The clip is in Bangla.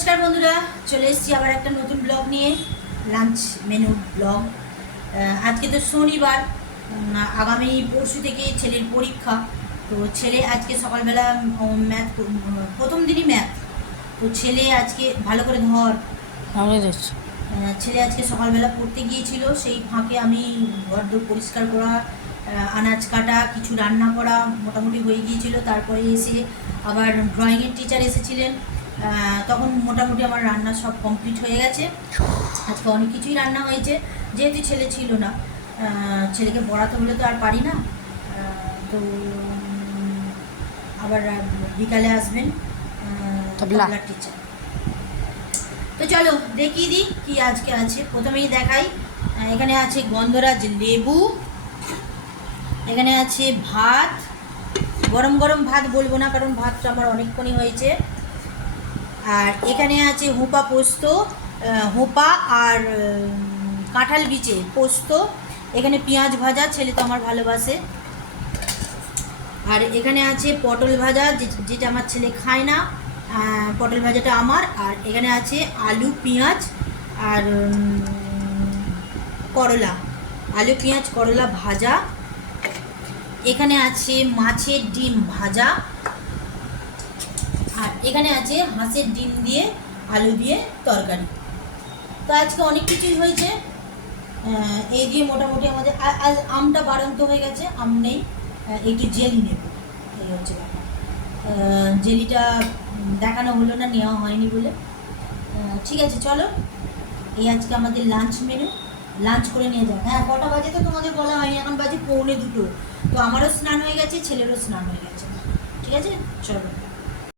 নমস্কার বন্ধুরা, চলে এসেছি আবার একটা নতুন ব্লগ নিয়ে, লাঞ্চ মেনু ব্লগ। আজকে তো শনিবার, আগামী পরশু থেকে ছেলের পরীক্ষা। তো ছেলে আজকে সকালবেলা ম্যাথ, প্রথম দিনই ম্যাথ। তো ছেলে আজকে ভালো করে ধর, ছেলে আজকে সকালবেলা পড়তে গিয়েছিল, সেই ফাঁকে আমি ঘর দোর পরিষ্কার করা, আনাজ কাটা, কিছু রান্না করা মোটামুটি হয়ে গিয়েছিল। তারপরে এসে আবার ড্রয়িংয়ের টিচার এসেছিলেন, তখন মোটামুটি আমার রান্না সব কমপ্লিট হয়ে গেছে। আজকে অনেক কিছুই রান্না হয়েছে, যেহেতু ছেলে ছিল না, ছেলেকে পড়াতে হলে তো আর পারি না। তো আবার বিকালে আসবেন তবলার টিচার। তো চলো দেখিয়ে দিই কি আজকে আছে। প্রথমেই দেখাই, এখানে আছে গন্ধরাজ লেবু, এখানে আছে ভাত, গরম গরম ভাত বলবো না কারণ ভাতটা আমার অনেকক্ষণই হয়েছে। আর এখানে আছে হোপা পোস্ত, হোপা আর কাঁঠাল বিচে পোস্ত, এখানে পেঁয়াজ ভাজা, ছেলে তো আমার ভালোবাসে। আর এখানে আছে পটল ভাজা, যেটা আমার ছেলে খায় না, পটল ভাজাটা আমার। আর এখানে আছে আলু পেঁয়াজ আর করলা, আলু পেঁয়াজ করলা ভাজা। এখানে আছে মাছের ডিম ভাজা, আর এখানে আছে হাঁসের ডিম দিয়ে আলু দিয়ে তরকারি। তো আজকে অনেক কিছুই হয়েছে, এই দিয়ে মোটামুটি আমাদের। আজ আমটা বাড়ন্ত হয়ে গেছে, আম নেই, একটু জেলি নেব, এই হচ্ছে ব্যাপার। জেলিটা দেখানো হলো না, নেওয়া হয়নি বলে। ঠিক আছে চলো, এই আজকে আমাদের লাঞ্চ মেনু। লাঞ্চ করে নিয়ে যাও। হ্যাঁ, কটা বাজে তো তোমাদের বলা হয়নি, এখন বাজে 1:45। তো আমারও স্নান হয়ে গেছে, ছেলেরও স্নান হয়ে গেছে। ঠিক আছে চলো।